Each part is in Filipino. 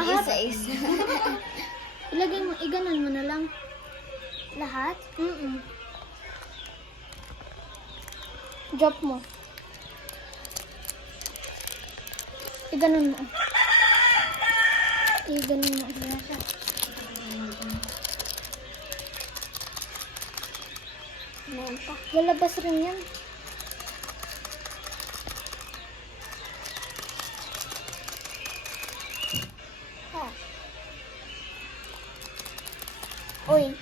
lahat. Isa-isa. Ilagay mo, iganon mo na lang. Lahat? Drop mo. Iganon mo. Iganon mo. Meron pa. Lalabas rin yan. Ha. Uy.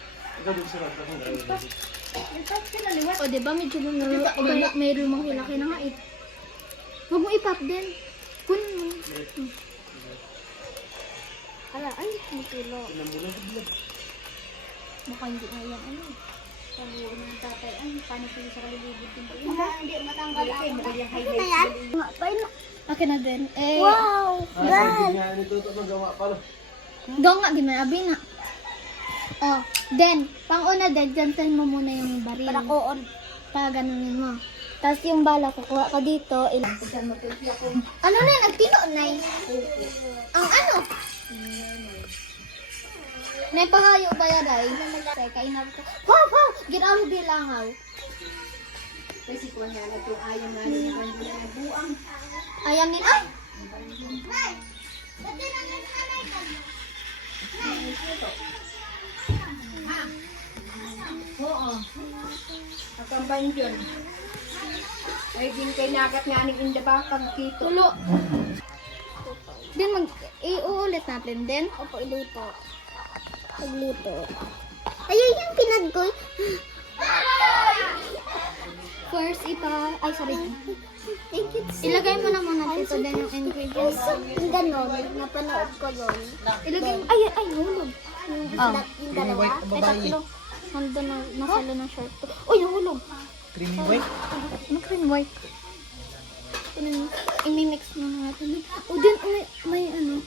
O, diba? Medyo may lumang hilaki na nga eh. Huwag mo ipop din. Kunin mo. Ala, ay, magkilo. Baka hindi nga yan ano. Sabuo ng tatay. Ay, paano pili sa kalilibig din po? Hindi, matanggal ako. Ano na yan? Akin na din. Eh, Wow! Gan! Gaw nga, ginabi na. Oh, then, pang-una din, dyan mo muna yung baril. Para koon. Paganunin mo. Tapos yung bala, kukuha ka dito. Ano na yun? Agtino, Nay? Ang ano? Nay, pahayo ba yan, Nay? Kainaw ko. Ha, ha! Ginawa bilangaw. Kasi kung yan, ito ayaw nga rin naman din na buang. Ayam din. Ay! Oo. Kakambahin yun. Ay, din kay nagat nga ni Indabakang kito. Tulo. Then, iuulit natin din. Opo, iluto. Pagluto. Ayun yung pinaggoy. First, ito. Ay, sorry. Thank you. Ilagay mo na muna dito din yung ingredients. Yung ganon, napanood ko yun. Ilagay mo. Ay, hulog. Yung dalawa. Ay, tatlo. Nandun na, nasalo ng short to. Uy, nahulog. Creamy white. Ano cream white? I-mix mo na natin. O, din, may ano,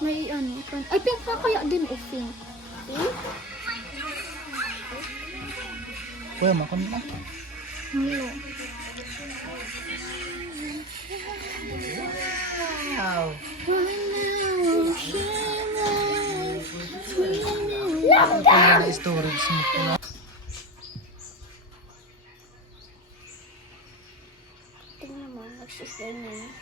may ano. Ay, pink na kaya din, o pink. Kuya, makan na. Hello. Wow. Kaya na storage mo ko na. Tingnan mo, nagsusay na yun.